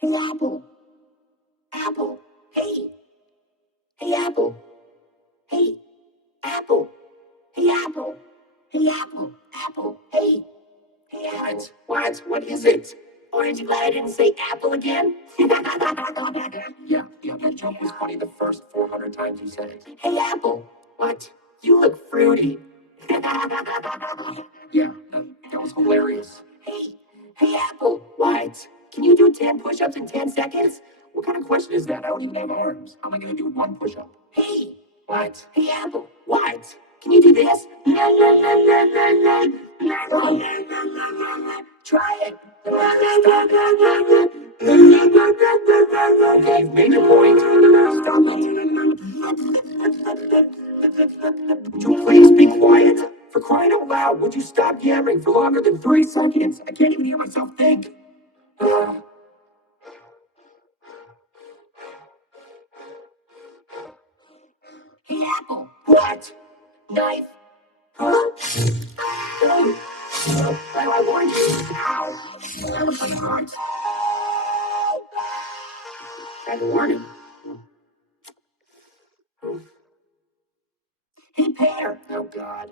Hey, Apple. Apple. Hey. Hey, Apple. Hey. Apple. Hey, Apple. Hey, Apple. Apple. Hey. Hey, Alex. What is it? Aren't you glad I didn't say Apple again? Yeah, that joke was funny the first 400 times you said it. Hey, Apple. What? You look fruity. Yeah, that was hilarious. Hey, Apple. What? Can you do 10 push-ups in 10 seconds? What kind of question is that? I don't even have arms. How am I going to do one push-up? Hey. What? Hey, Apple. What? Can you do this? La, la, la, la, la, la. La, la, la, la, la, la, la. Try it. La, la, la, la, la, la. La, la, la, la, la, la, la. Okay, you've made your point. Stop it. Would you please be quiet? For crying out loud, would you stop yammering for longer than 3 seconds? I can't even hear myself think. Hey, Apple. What? Knife? Huh? I warned you. Ow. That was like heart. That warning. Hey, Pear. Oh, God.